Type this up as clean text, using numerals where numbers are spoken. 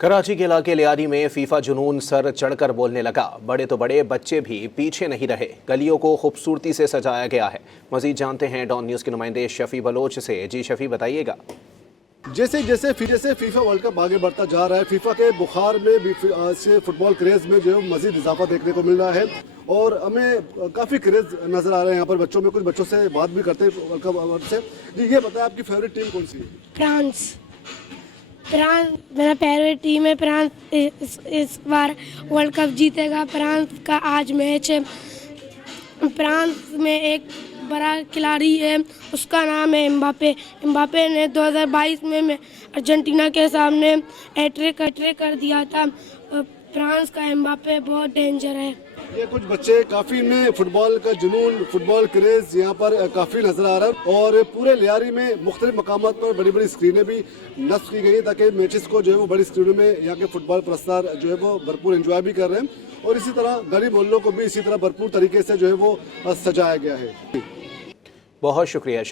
कराची के इलाके लियारी में फीफा जुनून सर चढ़कर बोलने लगा। बड़े तो बड़े, बच्चे भी पीछे नहीं रहे। गलियों को खूबसूरती से सजाया गया है। मजीद जानते हैं डॉन न्यूज़ के नुमाइंदे शफी बलोच से। जी शफी, बताइएगा। जैसे जैसे फीफा वर्ल्ड कप आगे बढ़ता जा रहा है, फीफा के बुखार में भी से फुटबॉल क्रेज में जो है मजीद इजाफा देखने को मिल रहा है और हमें काफ़ी क्रेज नजर आ रहा है यहाँ पर बच्चों में। कुछ बच्चों से बात भी करते हैं वर्ल्ड कप से। जी ये बताएं, आपकी फेवरेट टीम कौन सी है? फ्रांस मेरा फेवरेट टीम है। फ्रांस इस बार वर्ल्ड कप जीतेगा। फ्रांस का आज मैच है। फ्रांस में एक बड़ा खिलाड़ी है, उसका नाम है एम्बापे। एम्बापे ने 2022 में अर्जेंटीना के सामने हैट्रिक कर दिया था। फ्रांस का एम्बापे बहुत डेंजर है। ये कुछ बच्चे काफ़ी में फुटबॉल का जुनून, फुटबॉल क्रेज यहाँ पर काफ़ी नजर आ रहा है और पूरे लियारी में मुख्तलिफ मकामात पर बड़ी बड़ी स्क्रीनें भी नस्ब की गई हैं ताकि मैचेस को जो है वो बड़ी स्क्रीनों में यहाँ के फुटबॉल प्रस्तार जो है वो भरपूर एंजॉय भी कर रहे हैं और इसी तरह गली मोहल्लों को भी इसी तरह भरपूर तरीके से जो है वो सजाया गया है। बहुत शुक्रिया।